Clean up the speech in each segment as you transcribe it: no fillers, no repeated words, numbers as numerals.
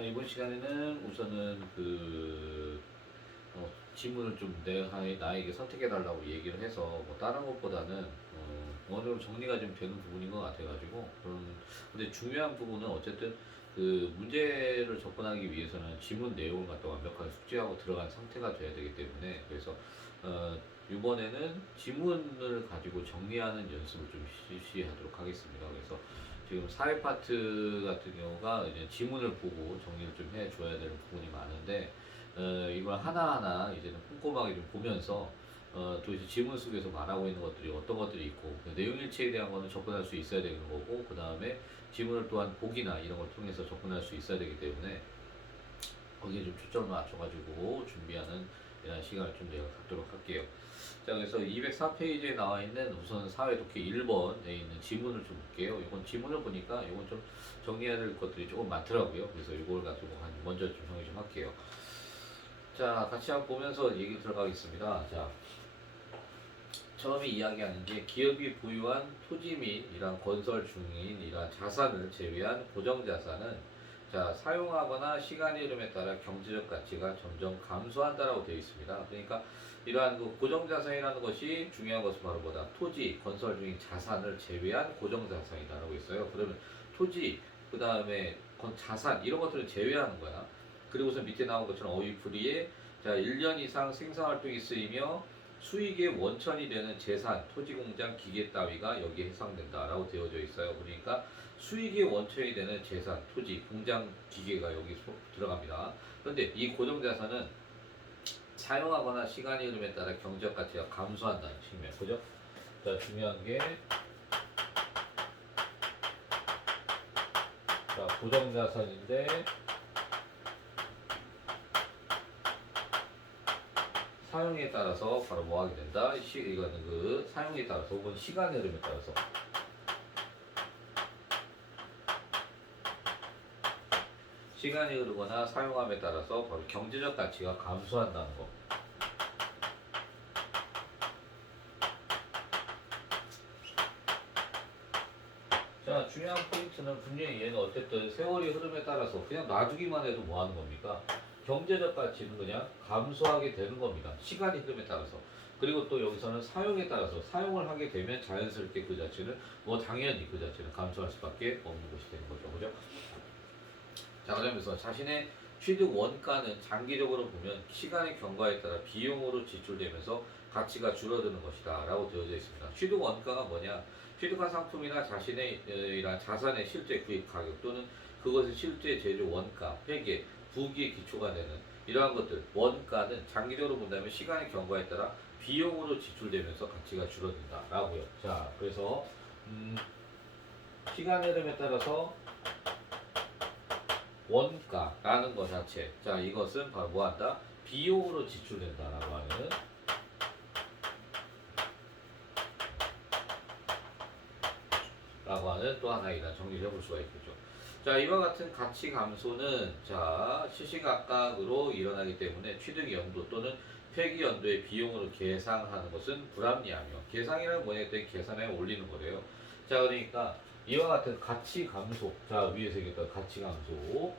자, 이번 시간에는 우선은 지문을 좀 나에게 선택해달라고 얘기를 해서 뭐 다른 것보다는 어느 정도 정리가 좀 되는 부분인 것 같아가지고 근데 중요한 부분은 어쨌든 그 문제를 접근하기 위해서는 지문 내용을 갖다 완벽하게 숙지하고 들어간 상태가 돼야 되기 때문에 그래서 이번에는 지문을 가지고 정리하는 연습을 좀 실시하도록 하겠습니다. 그래서 지금 사회 파트 같은 경우가 이제 지문을 보고 정리를 좀 해줘야 되는 부분이 많은데 이걸 하나하나 이제는 꼼꼼하게 좀 보면서 도대체 지문 속에서 말하고 있는 것들이 어떤 것들이 있고 그 내용일치에 대한 거는 접근할 수 있어야 되는 거고 그 다음에 지문을 또한 보기나 이런 걸 통해서 접근할 수 있어야 되기 때문에 거기에 좀 초점을 맞춰가지고 준비하는 이런 시간을 좀 내가 갖도록 할게요. 자, 그래서 204페이지에 나와 있는 우선 사회독해 1번에 있는 지문을 좀 볼게요. 이건 지문을 보니까 이건 좀 정리해야 될 것들이 조금 많더라고요. 그래서 이걸 가지고 먼저 좀 정리 좀 할게요. 자, 같이 한번 보면서 얘기 들어가겠습니다. 자, 처음에 이야기하는 게 기업이 보유한 토지 및 이러한 건설 중인 이러한 자산을 제외한 고정 자산은 자, 사용하거나 시간의 흐름에 따라 경제적 가치가 점점 감소한다라고 되어 있습니다. 그러니까 이러한 그 고정 자산이라는 것이 중요한 것은 바로 뭐다? 토지, 건설 중인 자산을 제외한 고정 자산이다라고 있어요. 그러면 토지, 그 다음에 자산 이런 것들을 제외하는 거야. 그리고서 밑에 나온 것처럼 어휘풀이에 자, 1년 이상 생산활동이 쓰이며 수익의 원천이 되는 재산, 토지, 공장, 기계 따위가 여기에 해당된다라고 되어져 있어요. 그러니까 수익의 원천이 되는 재산, 토지, 공장, 기계가 여기 들어갑니다. 그런데 이 고정자산은 사용하거나 시간의 흐름에 따라 경제적 가치가 감소한다는 측면, 그죠? 자, 중요한 게 자, 고정자산인데 사용에 따라서 바로 뭐 하게 된다? 이거는 그 사용에 따라서 혹은 시간의 흐름에 따라서 시간이 흐르거나 사용함에 따라서 바로 경제적 가치가 감소한다는 거. 자, 중요한 포인트는 분명히 얘는 어쨌든 세월이 흐름에 따라서 그냥 놔두기만 해도 뭐 하는 겁니까? 경제적 가치는 그냥 감소하게 되는 겁니다. 시간이 흐름에 따라서. 그리고 또 여기서는 사용에 따라서 사용을 하게 되면 자연스럽게 그 자체는 뭐 당연히 그 자체는 감소할 수밖에 없는 것이 되는 거죠. 그죠? 자, 그러면서 자신의 취득 원가는 장기적으로 보면 시간의 경과에 따라 비용으로 지출되면서 가치가 줄어드는 것이다 라고 되어져 있습니다. 취득 원가가 뭐냐? 취득한 상품이나 자신의 이런 자산의 실제 구입 가격 또는 그것의 실제 제조 원가, 회계, 부기의 기초가 되는 이러한 것들 원가는 장기적으로 본다면 시간의 경과에 따라 비용으로 지출되면서 가치가 줄어든다 라고요. 자, 그래서 시간의 흐름에 따라서 원가라는 것 자체. 자, 이것은 바로 뭐한다? 비용으로 지출된다라고 하는 또 하나의 이런 정리를 해볼 수가 있겠죠. 자, 이와 같은 가치 감소는 자, 시시각각으로 일어나기 때문에 취득 연도 또는 폐기 연도의 비용으로 계상하는 것은 불합리하며 계상이라는 뭐냐 했더니 계산에 올리는 거래요. 자, 그러니까 이와 같은 가치 감소. 자, 위에서 얘기했던 가치 감소.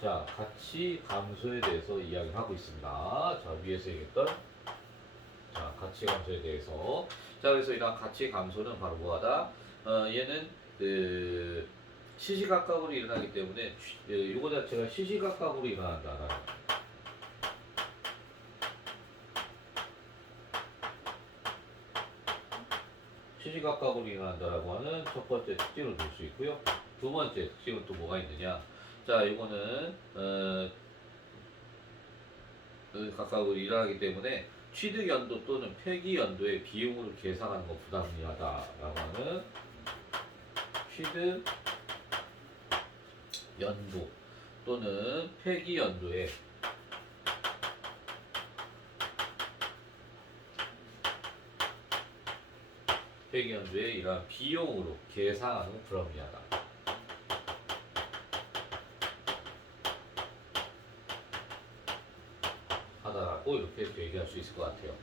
자, 가치 감소에 대해서 이야기를 하고 있습니다. 자, 위에서 얘기했던 자, 가치 감소에 대해서. 자, 그래서 이런 가치 감소는 바로 뭐하다? 얘는 그 시시각각으로 일어나기 때문에 이거 자체가 시시각각으로 일어난다라는 시시각각으로 일어난다라고 하는 첫 번째 특징을 볼 수 있고요. 두 번째 특징은 또 뭐가 있느냐? 자, 이거는 각각으로 일어나기 때문에 취득 연도 또는 폐기 연도의 비용으로 계산하는 것 부담이하다라고 하는 취득 연도 또는 폐기 연도의 이러한 비용으로 계산하는 것 불합리하다. 하다라고 이렇게 얘기할 수 있을 것 같아요.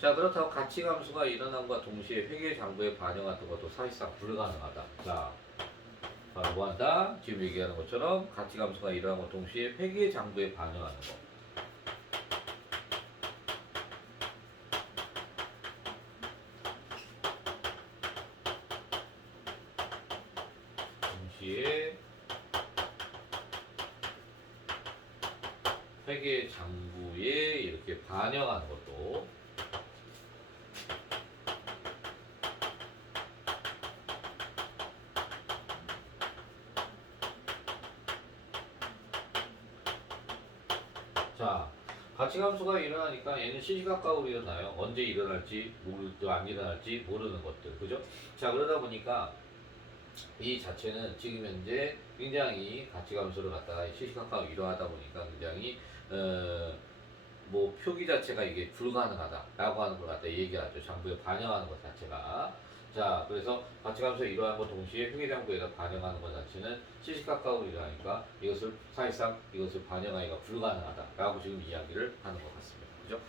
자, 그렇다고 가치 감소가 일어남과 동시에 회계 장부에 반영하는 것도 사실상 불가능하다. 자, 자, 뭐 한다? 지금 얘기하는 것처럼 가치 감소가 일어나고 동시에 회계 장부에 반영하는 거. 동시에 회계 장부에 이렇게 반영하는 것도. 자, 가치 감소가 일어나니까 얘는 시시각각으로 일어나요. 언제 일어날지 안 일어날지 모르는 것들, 그죠? 자, 그러다 보니까 이 자체는 지금 현재 굉장히 가치 감소를 갖다가 시시각각 일어나다 보니까 굉장히 뭐 표기 자체가 이게 불가능하다라고 하는 걸 갖다 얘기하죠. 장부에 반영하는 것 자체가. 자, 그래서 가치 감소에 일어나는 것 동시에 회계장부에다 반영하는 것 자체는 시시각각으로 일어나니까 이것을 사실상 이것을 반영하기가 불가능하다라고 지금 이야기를 하는 것 같습니다. 그죠?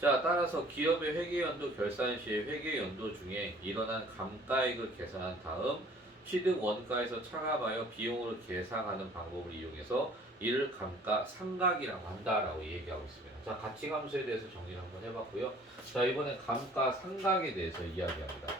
자, 따라서 기업의 회계연도 결산 시에 회계연도 중에 일어난 감가액을 계산한 다음 취득 원가에서 차감하여 비용으로 계상하는 방법을 이용해서 이를 감가상각이라고 한다라고 얘기하고 있습니다. 자, 가치 감소에 대해서 정리를 한번 해봤고요. 자, 이번엔 감가상각에 대해서 이야기합니다.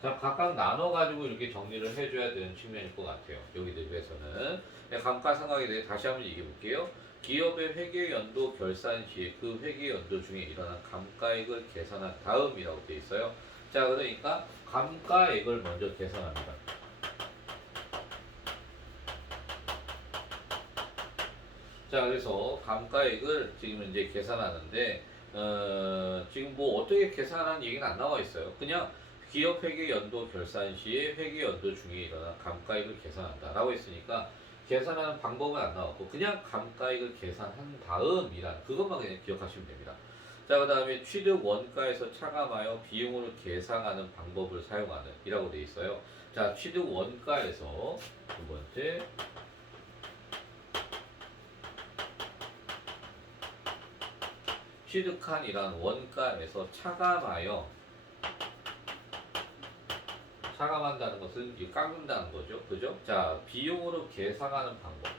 자, 각각 나눠가지고 이렇게 정리를 해줘야 되는 측면일 것 같아요. 여기 대비해서는. 감가상각에 대해 다시 한번 얘기해 볼게요. 기업의 회계연도 결산 시에 그 회계연도 중에 일어난 감가액을 계산한 다음이라고 되어 있어요. 자, 그러니까 감가액을 먼저 계산합니다. 자, 그래서 감가액을 지금 이제 계산하는데 지금 뭐 어떻게 계산하는 얘기는 안 나와 있어요. 그냥 기업 회계 연도 결산 시에 회계 연도 중에 일어난 감가액을 계산한다라고 했으니까 계산하는 방법은 안 나왔고 그냥 감가액을 계산한 다음이란 그것만 그냥 기억하시면 됩니다. 자, 그 다음에 취득 원가에서 차감하여 비용으로 계상하는 방법을 사용하는 이라고 되어 있어요. 자, 취득 원가에서 두 번째 취득한 이란 원가에서 차감한다는 것은 깎는다는 거죠. 그죠? 자, 비용으로 계상하는 방법.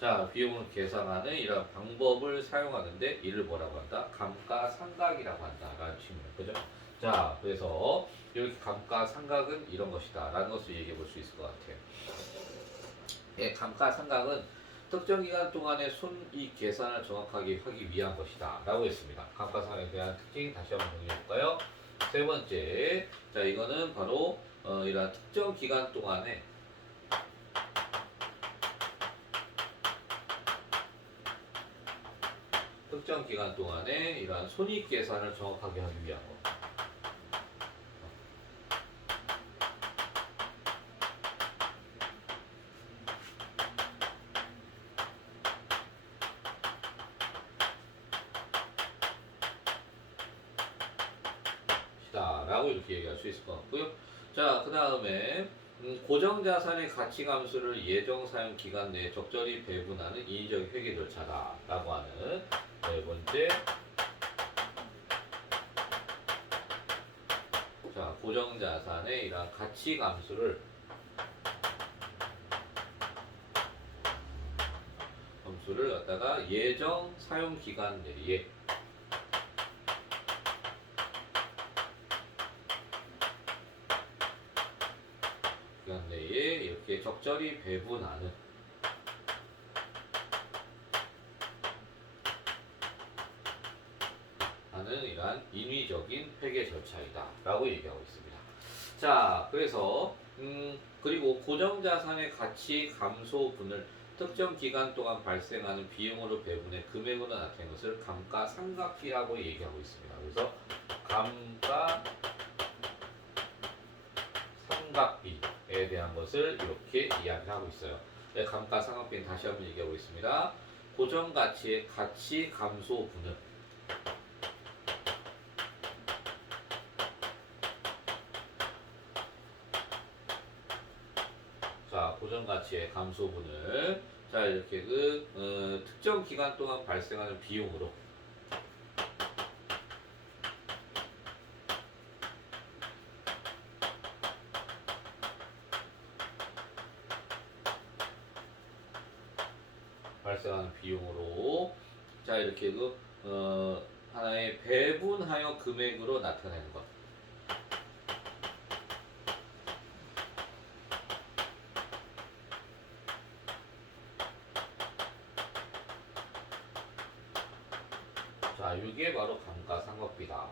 자, 비용을 계산하는 이런 방법을 사용하는데 이를 뭐라고 한다? 감가상각이라고 한다라는 측면. 그죠? 자, 그래서 이렇게 감가상각은 이런 것이다 라는 것을 얘기해 볼 수 있을 것 같아요. 예, 감가상각은 특정 기간 동안의 손익 계산을 정확하게 하기 위한 것이다 라고 했습니다. 감가상각에 대한 특징 다시 한번 정리해 볼까요? 세 번째, 자, 이거는 바로 이런 특정 기간 동안에 이러한 손익 계산을 정확하게 하기 위한 것. 라고 이렇게 얘기할 수 있을 것 같고요. 자, 그 다음에 고정자산의 가치 감소를 예정 사용 기간 내에 적절히 배분하는 인위적 회계 절차다 라고 하는 네 번째, 자, 고정자산의 이러한 가치 감소를 갖다가 예정 사용 기간 내에 이렇게 적절히 배분하는 이러한 인위적인 회계 절차이다 라고 얘기하고 있습니다. 자, 그래서 그리고 고정자산의 가치 감소분을 특정 기간 동안 발생하는 비용으로 배분해 금액으로 나타낸 것을 감가상각비라고 얘기하고 있습니다. 그래서 감가상각비에 대한 것을 이렇게 이야기하고 있어요. 네, 감가상각비는 다시 한번 얘기하고 있습니다. 고정가치의 가치 감소분을 가치의 감소분을 자 이렇게 특정 기간 동안 발생하는 비용으로 발생하는 비용으로 자 이렇게 하나의 배분하여 금액으로 나타내는 것. 자, 이게 바로 감가상각비다.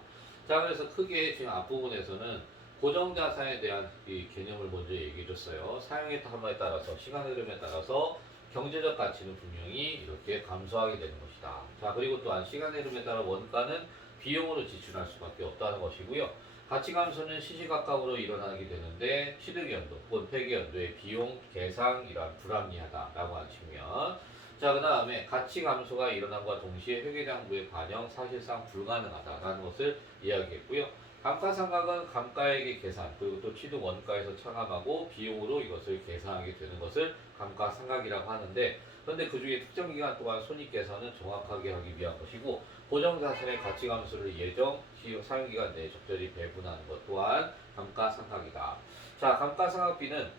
자, 그래서 크게 지금 앞부분에서는 고정자산에 대한 이 개념을 먼저 얘기해줬어요. 사용의 탐험에 따라서, 시간 흐름에 따라서 경제적 가치는 분명히 이렇게 감소하게 되는 것이다. 자, 그리고 또한 시간 흐름에 따라 원가는 비용으로 지출할 수밖에 없다는 것이고요. 가치 감소는 시시각각으로 일어나게 되는데 시득연도 혹은 폐기연도의 비용 계상 이러한 불합리하다라고 하는 측면. 자, 그 다음에 가치 감소가 일어남과 동시에 회계장부의 반영 사실상 불가능하다라는 것을 이야기했고요. 감가상각은 감가액의 계산 그리고 또 취득 원가에서 차감하고 비용으로 이것을 계산하게 되는 것을 감가상각이라고 하는데 그런데 그 중에 특정 기간 동안 손익계산은 정확하게 하기 위한 것이고 고정자산의 가치 감소를 예정 사용기간 내에 적절히 배분하는 것 또한 감가상각이다. 자, 감가상각비는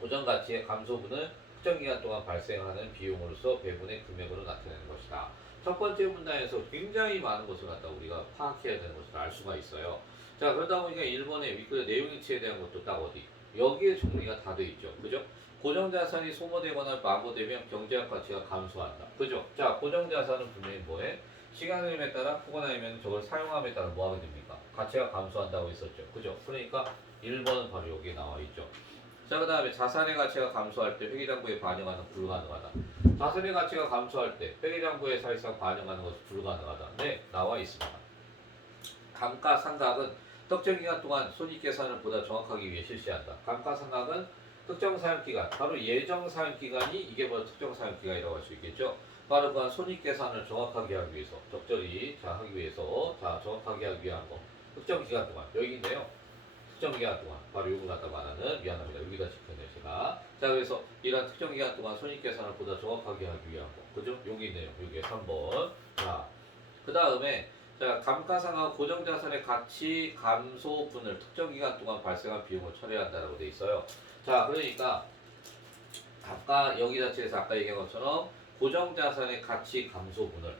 고정가치의 감소분을 특정 기간 동안 발생하는 비용으로서 배분의 금액으로 나타내는 것이다. 첫 번째 문단에서 굉장히 많은 것을 갖다 우리가 파악해야 되는 것을 알 수가 있어요. 자, 그러다 보니까 1번의 위클 내용이치에 대한 것도 딱 어디 여기에 정리가 다 돼 있죠. 그죠? 고정자산이 소모되거나 마모되면 경제학 가치가 감소한다. 그죠? 자, 고정자산은 분명히 뭐해? 시간 흐름에 따라 혹은 아니면 저걸 사용함에 따라 뭐 하게 됩니까? 가치가 감소한다고 했었죠. 그죠? 그러니까 1번은 바로 여기에 나와 있죠. 자, 그 다음에 자산의 가치가 감소할 때 회계장부에 반영하는 불가능하다. 자산의 가치가 감소할 때 회계장부에 사실상 반영하는 것은 불가능하다. 네, 나와 있습니다. 감가상각은 특정 기간 동안 손익계산을 보다 정확하기 위해 실시한다. 감가상각은 특정 사용기간, 바로 예정 사용기간이 이게 바로 특정 사용기간이라고 할 수 있겠죠. 바로 그 손익계산을 정확하게 하기 위해서, 적절히 하기 위해서, 정확하게 하기 위한 거. 특정 기간 동안, 여기인데요. 특정 기간 동안 바로 요거 갖다 말하는 미안합니다. 여기다 짚었네요 제가. 자, 그래서 이러한 특정 기간 동안 손익계산을 보다 정확하게 하기 위한 거. 그죠? 여기 있네요. 여기에 3번. 자, 그 다음에 자, 감가상각 고정자산의 가치 감소분을 특정 기간 동안 발생한 비용을 처리한다라고 돼 있어요. 자, 그러니까 아까 여기 자체에서 아까 얘기한 것처럼 고정자산의 가치 감소분을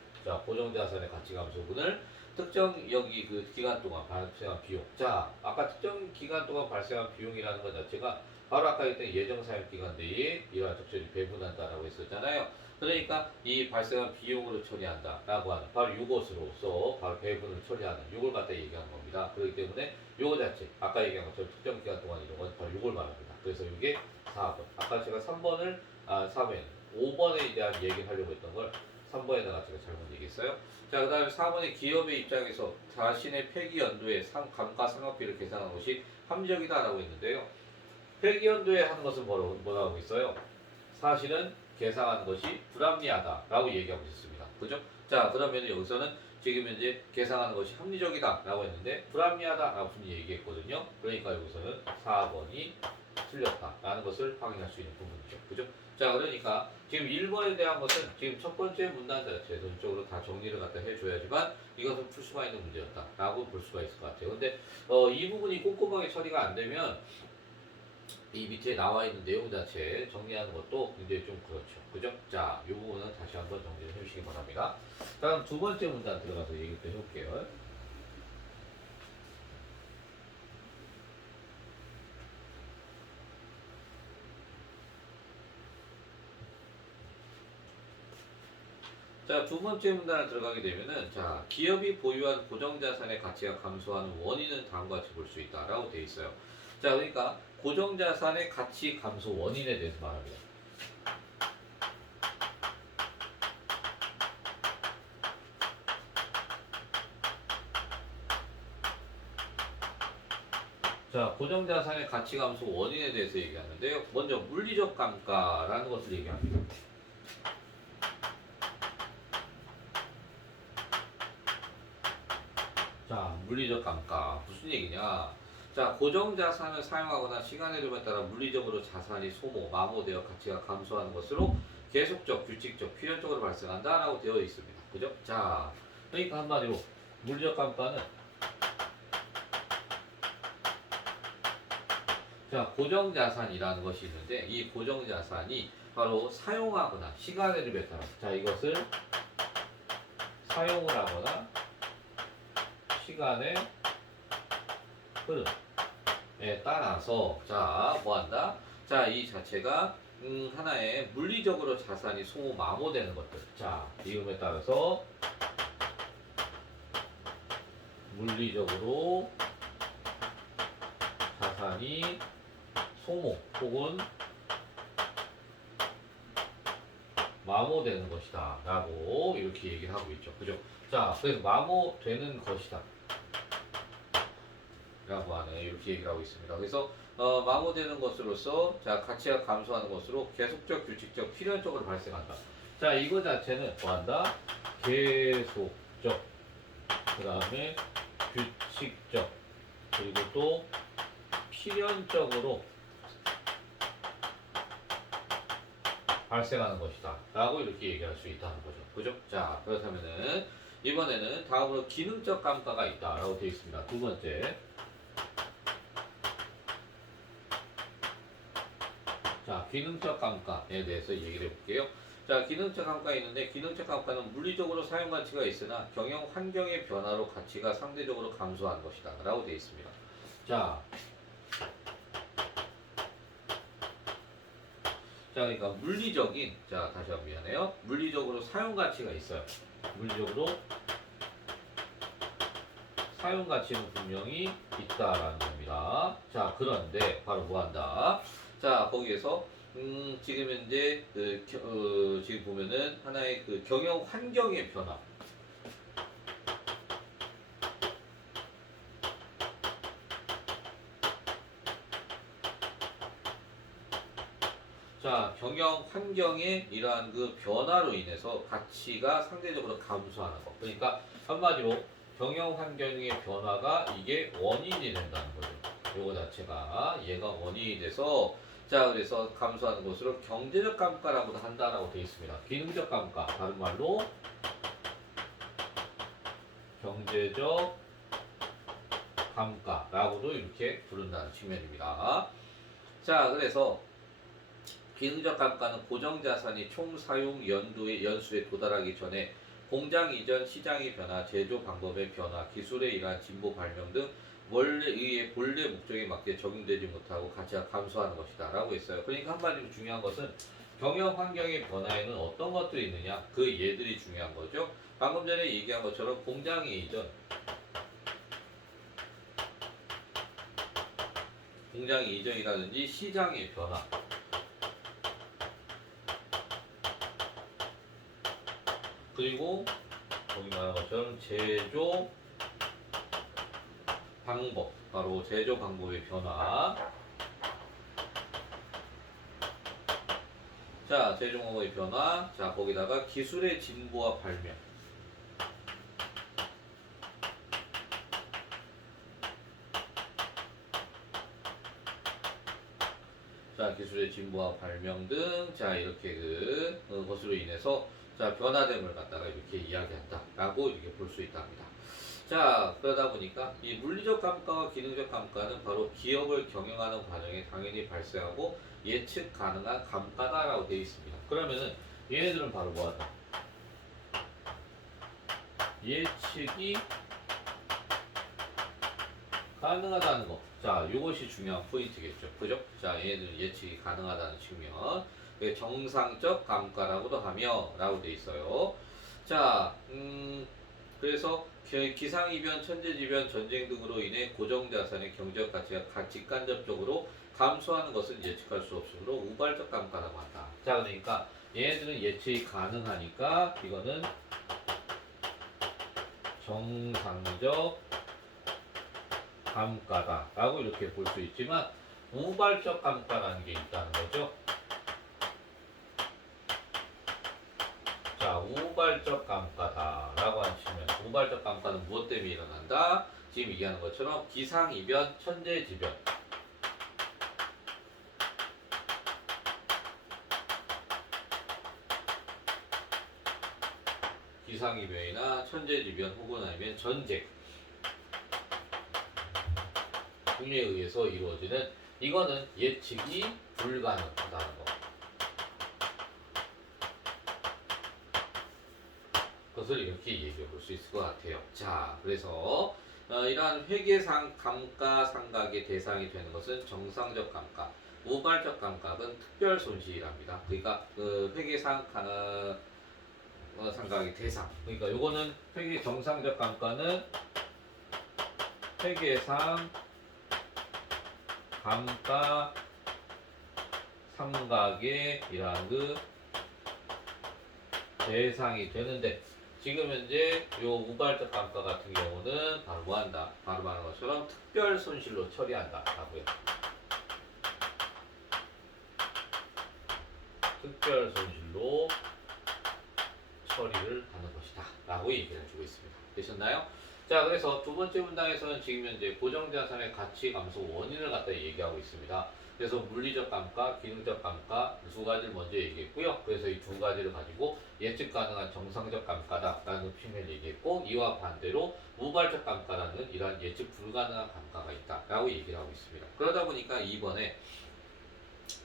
고정자산의 가치 감소분을 특정 여기 기간 동안 발생한 비용. 자, 아까 특정 기간 동안 발생한 비용이라는 것 자체가 바로 아까 했던 예정 사용 기간 내에 이러한 적절히 배분한다라고 했었잖아요. 그러니까 이 발생한 비용으로 처리한다라고 하는 바로 이것으로서 바로 배분을 처리하는 이걸 갖다 얘기하는 겁니다. 그렇기 때문에 이거 자체 아까 얘기한 것처럼 특정 기간 동안 이런 건 바로 이걸 말합니다. 그래서 이게 4번. 아까 제가 3번을 3번 5번에 대한 얘기를 하려고 했던 걸 3번에다가 제가 잘못 얘기했어요. 자, 그 다음에 4번의 기업의 입장에서 자신의 폐기 연도에 감가상각비를 계산하는 것이 합리적이다라고 했는데요. 폐기 연도에 하는 것은 뭐라고 하고 있어요? 사실은 계산하는 것이 불합리하다라고 얘기하고 있습니다. 그죠? 자, 그러면 여기서는 지금 현재 계산하는 것이 합리적이다라고 했는데 불합리하다라고 분명히 얘기했거든요. 그러니까 여기서는 4번이 틀렸다라는 것을 확인할 수 있는 부분이죠. 그죠? 자, 그러니까 지금 1번에 대한 것은 지금 첫 번째 문단 자체 전적으로 다 정리를 갖다 해줘야지만 이것은 풀 수가 있는 문제였다라고 볼 수가 있을 것 같아요. 근데 이 부분이 꼼꼼하게 처리가 안 되면 이 밑에 나와 있는 내용 자체 정리하는 것도 굉장히 좀 그렇죠. 그죠? 자, 이 부분은 다시 한번 정리를 해주시기 바랍니다. 다음 두 번째 문단 들어가서 얘기 또 해볼게요. 자, 두 번째 문단을 들어가게 되면은, 자, 기업이 보유한 고정자산의 가치가 감소하는 원인은 다음과 같이 볼 수 있다라고 되어 있어요. 자, 그러니까 고정자산의 가치 감소 원인에 대해서 말합니다. 자, 고정자산의 가치 감소 원인에 대해서 얘기하는데요. 먼저 물리적 감가라는 것을 얘기합니다. 자, 물리적 감가 무슨 얘기냐? 자, 고정자산을 사용하거나 시간의 흐름에 따라 물리적으로 자산이 소모, 마모되어 가치가 감소하는 것으로 계속적, 규칙적, 필연적으로 발생한다라고 되어 있습니다. 그죠? 자, 그러니까 한마디로 물리적 감가는 자, 고정자산이라는 것이 있는데 이 고정자산이 바로 사용하거나 시간의 흐름에 따라 자, 이것을 사용을 하거나 시간의 흐름에 따라서 자, 뭐한다? 자, 이 자체가 하나의 물리적으로 자산이 소모 마모되는 것들. 자, 이음에 따라서 물리적으로 자산이 소모 혹은 마모되는 것이다 라고 이렇게 얘기를 하고 있죠. 그죠? 자, 그래서 마모되는 것이다 라고 하는 이렇게 얘기를 하고 있습니다. 그래서 마모되는 것으로서 자, 가치가 감소하는 것으로 계속적, 규칙적, 필연적으로 발생한다. 자, 이거 자체는 뭐한다? 계속적, 그 다음에 규칙적, 그리고 또 필연적으로 발생하는 것이다 라고 이렇게 얘기할 수 있다는 거죠. 그죠? 자, 그렇다면은 이번에는 다음으로 기능적 감가가 있다 라고 되어 있습니다. 두 번째, 자, 기능적 감가에 대해서 얘기를 해볼게요. 자, 기능적 감가가 있는데 기능적 감가는 물리적으로 사용 가치가 있으나 경영 환경의 변화로 가치가 상대적으로 감소하는 것이다 라고 되어 있습니다. 자, 그러니까 물리적인, 자, 다시 한번 미안해요. 물리적으로 사용 가치가 있어요. 물리적으로 사용 가치는 분명히 있다라는 겁니다. 자, 그런데 바로 뭐 한다? 자, 거기에서 지금 현재 지금 보면은 하나의 그 경영 환경의 변화. 자, 경영 환경의 이러한 그 변화로 인해서 가치가 상대적으로 감소하는 것. 그러니까 한마디로 경영 환경의 변화가 이게 원인이 된다는 거죠. 요거 자체가 얘가 원인이 돼서 자, 그래서 감소하는 것으로 경제적 감가라고도 한다라고 되어 있습니다. 기능적 감가, 다른 말로 경제적 감가라고도 이렇게 부른다는 측면입니다. 자, 그래서 기능적 감가는 고정자산이 총 사용 연수에 도달하기 전에 공장 이전 시장의 변화, 제조 방법의 변화, 기술의 이러한 진보 발명 등 원래의 본래 목적에 맞게 적용되지 못하고 가치가 감소하는 것이다 라고 했어요. 그러니까 한마디로 중요한 것은 경영 환경의 변화에는 어떤 것들이 있느냐, 그 예들이 중요한 거죠. 방금 전에 얘기한 것처럼 공장의 이전, 공장의 이전이라든지 시장의 변화, 그리고 거기 말한 것처럼 제조 방법, 바로 제조 방법의 변화. 자, 제조 방법의 변화. 자, 거기다가 기술의 진보와 발명. 자, 기술의 진보와 발명 등, 자, 이렇게 것으로 인해서 자, 변화됨을 갖다가 이렇게 이야기한다라고 이렇게 볼 수 있답니다. 자, 그러다 보니까 이 물리적 감가와 기능적 감가는 바로 기업을 경영하는 과정에 당연히 발생하고 예측 가능한 감가다라고 되어 있습니다. 그러면은 얘네들은 바로 뭐하다? 예측이 가능하다는 거. 자, 이것이 중요한 포인트겠죠. 그죠? 자, 얘네들은 예측이 가능하다는 측면. 정상적 감가라고도 하며 라고 돼 있어요. 자, 그래서 기상이변, 천재지변, 전쟁 등으로 인해 고정자산의 경제적 가치가 직간접적으로 감소하는 것은 예측할 수 없으므로 우발적 감가라고 한다. 자, 그러니까 얘네들은 예측이 가능하니까 이거는 정상적 감가다 라고 이렇게 볼 수 있지만 우발적 감가라는 게 있다는 거죠. 자, 우발적 감가다 라고 하시면 우발적 감가는 무엇 때문에 일어난다? 지금 얘기하는 것처럼 기상이변, 천재지변. 기상이변이나 천재지변 혹은 아니면 전쟁 등에 의해서 이루어지는 이거는 예측이 불가능하다는 거. 그것을 이렇게 얘기해 볼 수 있을 것 같아요. 자, 그래서 이러한 회계상 감가상각의 대상이 되는 것은 정상적 감가, 우발적 감각은 특별 손실이랍니다. 그러니까 그 회계상 상각의 대상. 그러니까 요거는 회계 정상적 감가는 회계상 감가 상각의 이러한 그 대상이 되는데 지금 현재 요 우발적 감가 같은 경우는 바로 뭐한다? 바로 말한 것처럼 특별 손실로 처리한다 라고요. 특별 손실로 처리를 하는 것이다 라고 얘기를 해주고 있습니다. 되셨나요? 자, 그래서 두 번째 문장에서는 지금 현재 고정자산의 가치 감소 원인을 갖다 얘기하고 있습니다. 그래서 물리적 감가, 기능적 감가 두 가지를 먼저 얘기했고요. 그래서 이 두 가지를 가지고 예측 가능한 정상적 감가다라는 표현을 얘기했고, 이와 반대로 우발적 감가라는 이러한 예측 불가능한 감가가 있다라고 얘기를 하고 있습니다. 그러다 보니까 이번에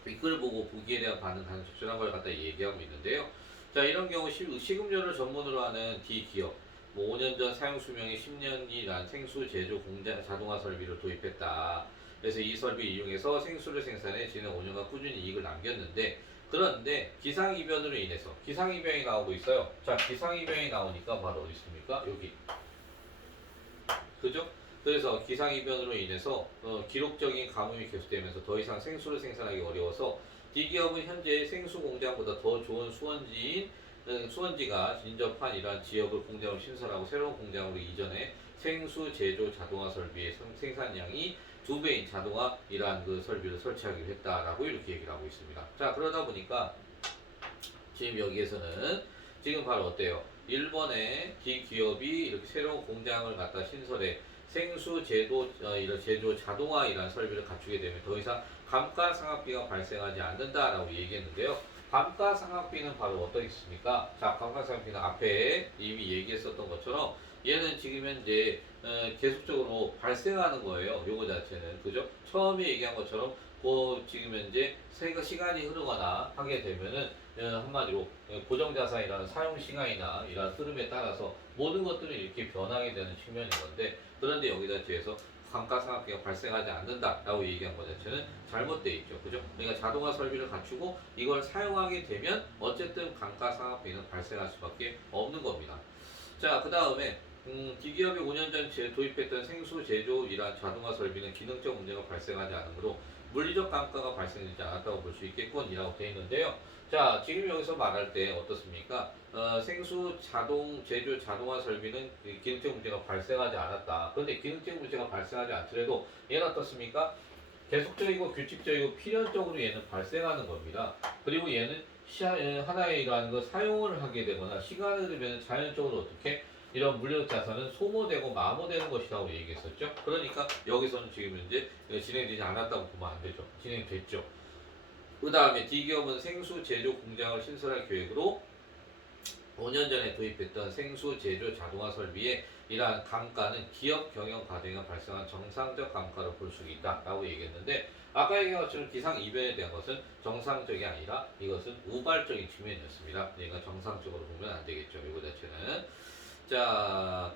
이걸 보고 보기에 대한 반응 가능 적절한 걸 갖다 얘기하고 있는데요. 자, 이런 경우 식음료를 전문으로 하는 D기업, 뭐 5년 전 사용 수명이 10년이란 생수 제조 공장 자동화 설비를 도입했다. 그래서 이 설비 이용해서 생수를 생산해 지난 5년간 꾸준히 이익을 남겼는데, 그런데 기상이변으로 인해서 기상이변이 나오고 있어요. 자, 기상이변이 나오니까 바로 어디 있습니까? 여기. 그죠? 그래서 기상이변으로 인해서 기록적인 가뭄이 계속되면서 더 이상 생수를 생산하기 어려워서 D기업은 현재 생수 공장보다 더 좋은 수원지가 인접한 이러한 지역을 공장으로 신설하고 새로운 공장으로 이전해 생수 제조 자동화 설비의 생산량이 2배인 자동화 이러한 그 설비를 설치하기로 했다라고 이렇게 얘기를 하고 있습니다. 자, 그러다 보니까 지금 여기에서는 지금 바로 어때요? 일본의 D기업이 이렇게 새로운 공장을 갖다 신설해 생수 이런 제조 자동화 이란 설비를 갖추게 되면 더 이상 감가상각비가 발생하지 않는다라고 얘기했는데요. 감가상각비는 바로 어떻습니까? 자, 감가상각비는 앞에 이미 얘기했었던 것처럼 얘는 지금 현재 계속적으로 발생하는 거예요. 요거 자체는 그죠? 처음에 얘기한 것처럼 지금 현재 시간이 흐르거나 하게 되면은 한마디로 고정자산이라는 사용시간이나 이런 흐름에 따라서 모든 것들이 이렇게 변하게 되는 측면인 건데, 그런데 여기다 뒤에서 감가상각비가 발생하지 않는다라고 얘기한 것 자체는 잘못되어 있죠. 그죠? 그러니까 자동화 설비를 갖추고 이걸 사용하게 되면 어쨌든 감가상각비는 발생할 수밖에 없는 겁니다. 자, 그 다음에 D기업이 5년 전 도입했던 생수 제조 이란 자동화 설비는 기능적 문제가 발생하지 않으므로 물리적 감가가 발생되지 않았다고 볼 수 있겠군이라고 되어 있는데요. 자, 지금 여기서 말할 때 어떻습니까? 생수 제조 자동화 설비는 기능적 문제가 발생하지 않았다. 그런데 기능적 문제가 발생하지 않더라도 얘는 어떻습니까? 계속적이고 규칙적이고 필연적으로 얘는 발생하는 겁니다. 그리고 얘는 하나의 이러한 거 사용을 하게 되거나 시간이 흐르면 자연적으로 어떻게 이런 물리적 자산은 소모되고 마모되는 것이라고 얘기했었죠. 그러니까 여기서는 지금 현재 진행되지 않았다고 보면 안 되죠. 진행됐죠. 그 다음에 D기업은 생수 제조 공장을 신설할 계획으로 5년 전에 도입했던 생수 제조 자동화 설비에 이러한 감가는 기업 경영 과정에 발생한 정상적 감가로 볼 수 있다라고 얘기했는데, 아까 얘기한 것처럼 기상 이변에 대한 것은 정상적이 아니라 이것은 우발적인 측면이었습니다. 그러니까 정상적으로 보면 안 되겠죠. 이거 자체는. 자,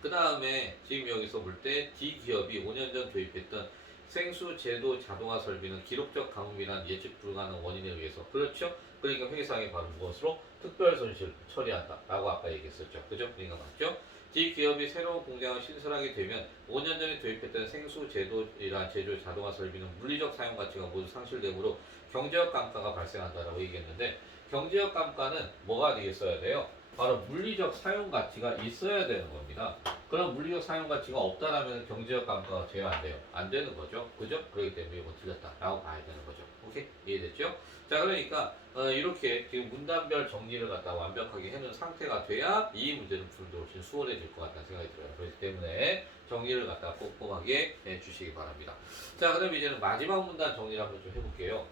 그 다음에 지금 여기서 볼 때 D기업이 5년 전 도입했던 생수 제도 자동화 설비는 기록적 가뭄이란 예측 불가능한 원인에 의해서, 그렇죠? 그러니까 회계상에 바로 무엇으로 특별 손실 처리한다 라고 아까 얘기했었죠. 그죠? 그러니까 맞죠? D기업이 새로운 공장을 신설하게 되면 5년 전에 도입했던 생수 제도이란 제조 자동화 설비는 물리적 사용 가치가 모두 상실되므로 경제적 감가가 발생한다라고 얘기했는데, 경제적 감가는 뭐가 되겠어야 돼요? 바로 물리적 사용 가치가 있어야 되는 겁니다. 그럼 물리적 사용 가치가 없다라면 경제적 감가가 제외 안 돼요. 안 되는 거죠. 그죠? 그렇기 때문에 이거 틀렸다라고 봐야 되는 거죠. 오케이? 이해됐죠? 자, 그러니까 이렇게 지금 문단별 정리를 갖다 완벽하게 해놓은 상태가 돼야 이 문제는 풀도 훨씬 수월해질 것 같다는 생각이 들어요. 그렇기 때문에 정리를 갖다 꼼꼼하게 해주시기 바랍니다. 자, 그럼 이제는 마지막 문단 정리를 한번 좀 해볼게요.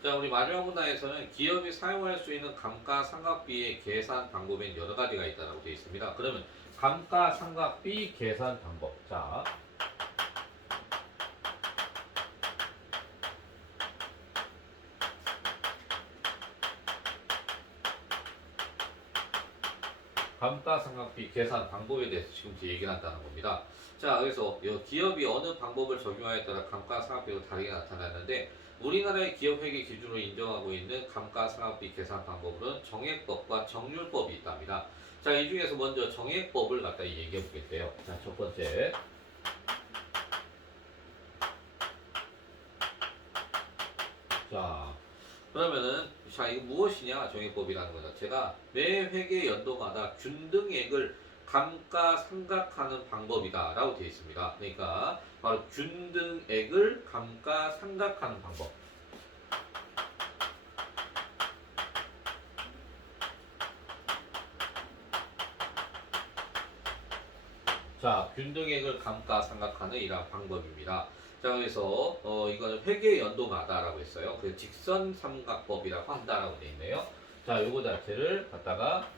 자, 우리 마지막 문단에서는 기업이 사용할 수 있는 감가상각비의 계산 방법엔 여러 가지가 있다고 되어 있습니다. 그러면 감가상각비 계산 방법. 자, 감가상각비 계산 방법에 대해서 지금 얘기를 한다는 겁니다. 자, 그래서 기업이 어느 방법을 적용하에 따라 감가상각비가 다르게 나타나는데 우리나라의 기업회계 기준으로 인정하고 있는 감가상각비 계산 방법으로는 정액법과 정률법이 있답니다. 자, 이 중에서 먼저 정액법을 갖다 얘기해 보겠대요. 자, 첫 번째. 자, 그러면은 자, 이거 무엇이냐? 정액법이라는 거 자체가 매 회계 연도마다 균등액을 감가상각하는 방법이다라고 되어 있습니다. 그러니까 바로 균등액을 감가상각하는 방법. 자, 균등액을 감가상각하는 이러한 방법입니다. 자, 그래서 이거는 회계 연도마다라고 했어요. 그 직선삼각법이라고 한다라고 되어 있네요. 자, 요거 자체를 갖다가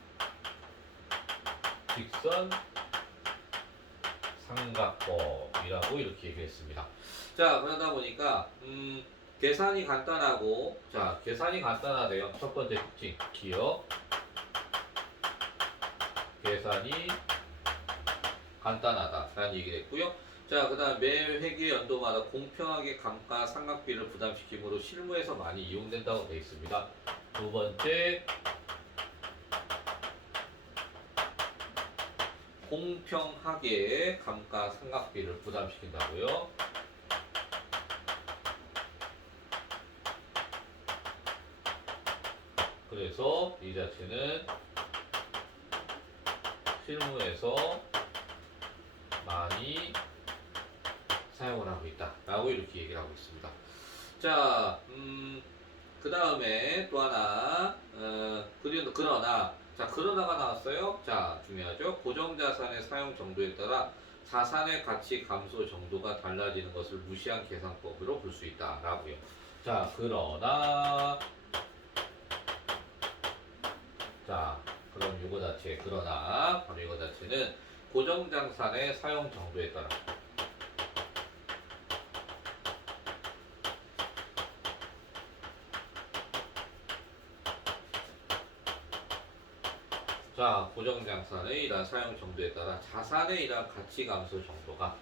직선삼각법이라고 이렇게 얘기했습니다. 자, 그러다 보니까 계산이 간단하고, 자, 계산이 간단하대요. 첫 번째 특징, 기업 계산이 간단하다라는 얘기를 했고요. 자, 그 다음 매 회계 연도마다 공평하게 감가상각비를 부담시키므로 실무에서 많이 이용된다고 되어 있습니다. 두 번째, 공평하게 감가상각비를 부담시킨다고요. 그래서 이 자체는 실무에서 많이 사용을 하고 있다라고 이렇게 얘기를 하고 있습니다. 자, 그 다음에 또 하나, 그러나, 자, 그러나가 나왔어요. 자, 중요하죠. 고정자산의 사용 정도에 따라 자산의 가치 감소 정도가 달라지는 것을 무시한 계산법으로 볼 수 있다라고요. 자, 그러나, 자, 그럼 이거 자체, 그러나, 바로 이거 자체는 고정자산의 사용 정도에 따라 자, 고정자산의 이러한 사용 정도에 따라 자산의 이러한 가치 감소 정도가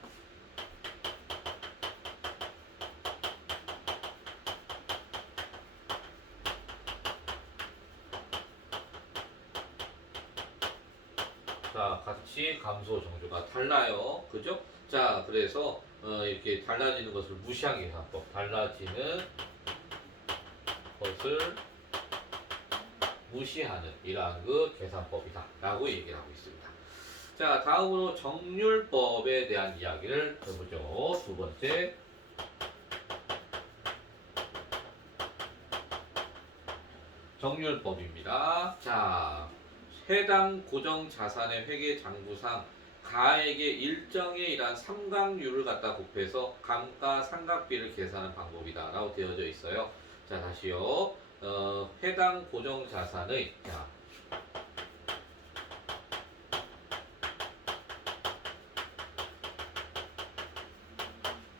자, 가치 감소 정도가 달라요. 그죠? 자, 그래서 이렇게 달라지는 것을 무시한 계산법. 달라지는 것을 무시하는 이러한 그 계산법이다 라고 얘기를 하고 있습니다. 자, 다음으로 정률법에 대한 이야기를 해보죠. 두 번째, 정률법입니다. 자, 해당 고정자산의 회계장부상 가액의 일정의 이러한 삼각률을 갖다 곱해서 감가상각비를 계산하는 방법이다 라고 되어져 있어요. 자, 다시요. 해당 고정자산의, 자,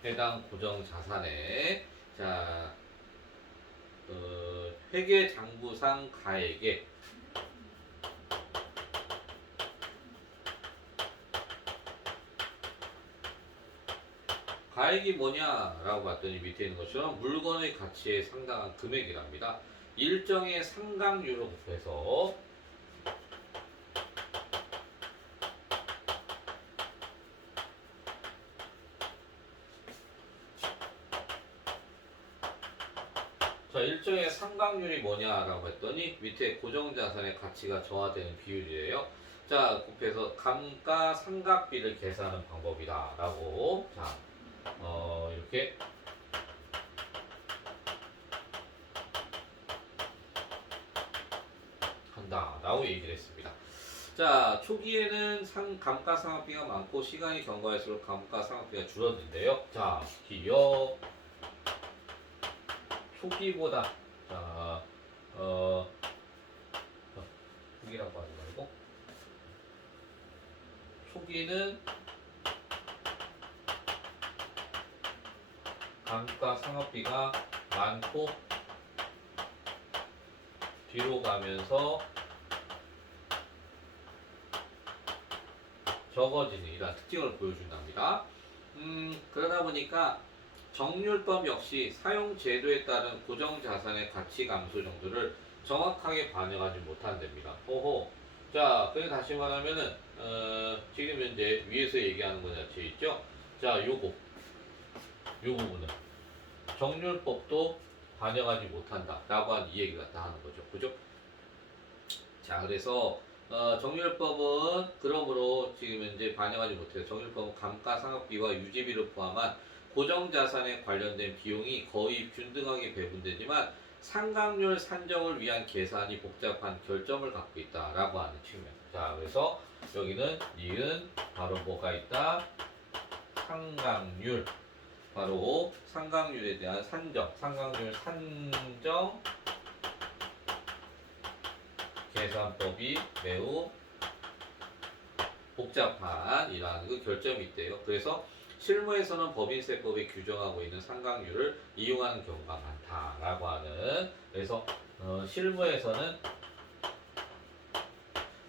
해당 고정자산의, 자, 회계장부상 가액의 가액이 뭐냐라고 봤더니 밑에 있는 것처럼 물건의 가치에 상당한 금액이랍니다. 일정의 상각률을 곱해서 자, 일정의 상각률이 뭐냐라고 했더니 밑에 고정자산의 가치가 저하되는 비율이에요. 자, 곱해서 감가상각비를 계산하는 방법이다라고 자, 이렇게 한다라고 얘기를 했습니다. 자, 초기에는 감가상각비가 많고 시간이 경과할수록 감가상각비가 줄어드는데요. 자, 기억 초기보다 자, 초기라고 하지 말고 초기는 감가상각비가 많고 뒤로 가면서 적어지는 이러한 특징을 보여준답니다. 그러다 보니까 정률법 역시 사용 제도에 따른 고정 자산의 가치 감소 정도를 정확하게 반영하지 못한답니다. 호호. 자, 그래 다시 말하면은 지금 현재 위에서 얘기하는 거 자체 있죠. 자, 요 부분은 정률법도 반영하지 못한다라고 하는 이 얘기가 다 하는 거죠. 그죠? 자, 그래서 정률법은 그러므로 지금 현재 반영하지 못해요. 정률법은 감가상각비와 유지비를 포함한 고정자산에 관련된 비용이 거의 균등하게 배분되지만 상각률 산정을 위한 계산이 복잡한 결점을 갖고 있다라고 하는 측면. 자, 그래서 여기는 니은 바로 뭐가 있다? 상각률. 바로 상각률에 대한 산정, 상각률 산정 계산법이 매우 복잡한 이러한 그 결점이 있대요. 그래서 실무에서는 법인세법이 규정하고 있는 상각률을 이용하는 경우가 많다라고 하는. 그래서 실무에서는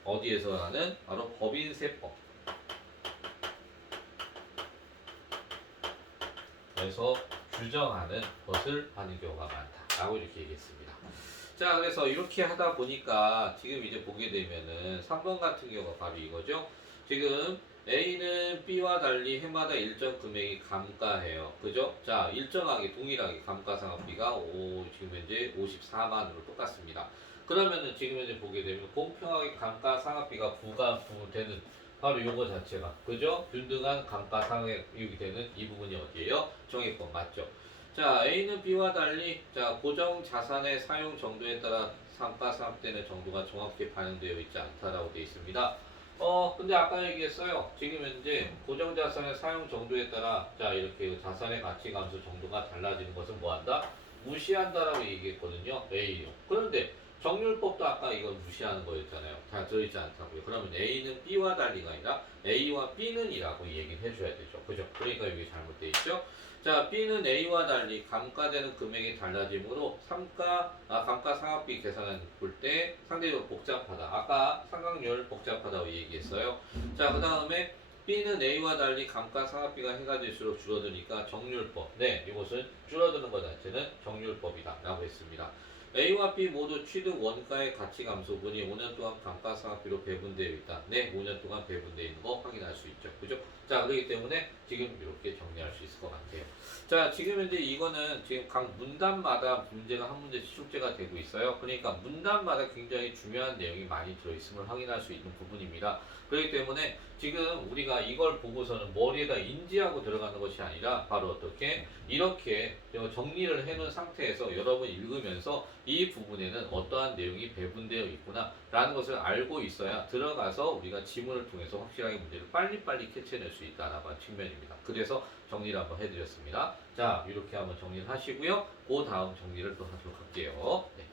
어디에서 하는 바로 법인세법. 그래서 규정하는 것을 하는 경우가 많다라고 이렇게 얘기했습니다. 자, 그래서 이렇게 하다 보니까 지금 이제 보게 되면은 3번 같은 경우가 바로 이거죠. 지금 A는 B와 달리 해마다 일정 금액이 감가해요. 그죠? 자, 일정하게 동일하게 감가상각비가 지금 현재 54만으로 똑같습니다. 그러면은 지금 현재 보게 되면 공평하게 감가상각비가 부과되는 바로 요거 자체가 그죠? 균등한 감가상각이 되는 이 부분이 어디예요? 정액권 맞죠? 자, A는 B와 달리 자, 고정 자산의 사용 정도에 따라 감가상각되는 정도가 정확히 반영되어 있지 않다라고 되어 있습니다. 근데 아까 얘기했어요. 지금 현재 고정 자산의 사용 정도에 따라 자, 이렇게 자산의 가치 감소 정도가 달라지는 것은 뭐한다? 무시한다라고 얘기했거든요. A요. 그런데 정률법도 아까 이거 무시하는 거였잖아요. 다 들어있지 않다고요. 그러면 A는 B와 달리가 아니라 A와 B는 이라고 얘기를 해줘야 되죠. 그죠? 그러니까 이게 잘못되어 있죠. 자, B는 A와 달리 감가되는 금액이 달라지므로 감가상각비 계산을 볼 때 상대적으로 복잡하다. 아까 상각률 복잡하다고 얘기했어요. 자, 그 다음에 B는 A와 달리 감가상각비가 해가질수록 줄어드니까 정률법. 네, 이것은 줄어드는 것 자체는 정률법이다 라고 했습니다. A와 B 모두 취득 원가의 가치 감소분이 5년 동안 감가상각비로 배분되어 있다. 네, 5년 동안 배분되어 있는 거 확인할 수 있죠. 그죠? 자, 그렇기 때문에 지금 이렇게 정리할 수 있을 것 같아요. 자, 지금 현재 이거는 지금 각 문단마다 문제가 한 문제씩 숙제가 되고 있어요. 그러니까 문단마다 굉장히 중요한 내용이 많이 들어있음을 확인할 수 있는 부분입니다. 그렇기 때문에 지금 우리가 이걸 보고서는 머리에다 인지하고 들어가는 것이 아니라 바로 어떻게 이렇게 정리를 해놓은 상태에서 여러분 읽으면서 이 부분에는 어떠한 내용이 배분되어 있구나 라는 것을 알고 있어야 들어가서 우리가 지문을 통해서 확실하게 문제를 빨리빨리 캐치해낼 수 있다는 측면입니다. 그래서 정리를 한번 해드렸습니다. 자, 이렇게 한번 정리를 하시고요. 그 다음 정리를 또 하도록 할게요. 네.